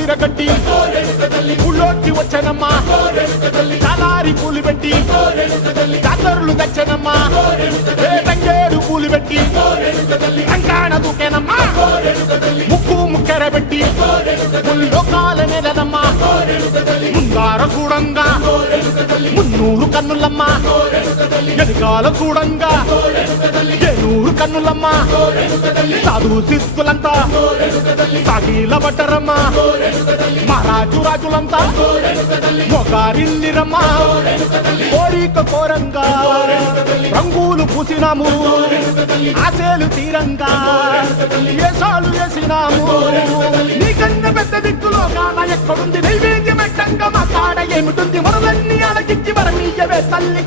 విరగట్టి ఊళ్ళోకి వచ్చనమ్మా చాలారి పూలు పెట్టి జాతరులు తెచ్చనమ్మా తంగేడు పూలు పెట్టి రంగాణ దూకేనమ్మా ముక్కు ముక్కెర పెట్టి ముల్లోకాల నెలనమ్మా ముందార చూడంగా మున్నూరు కన్నులమ్మా ఎనకాల చూడంగా ఏనూరు కన్నులమ్మా సాధు సిద్ధులంతా సాగిల పట్టరమ్మా మహారాజు రాజులంతా మొగారిల్లిరమ్మా కోరిక కోరంగా రంగులు పూసినాము ఆశలు తీరంగా ఏసాలు వేసినాము నీకన్నా పెద్ద దిక్కులో కాన ఎక్కడుంది నైవేద్యం ఎట్టంగా మా కాడ ఏమిటుంది మనలన్నీ అలకించి మరమీయవే తల్లి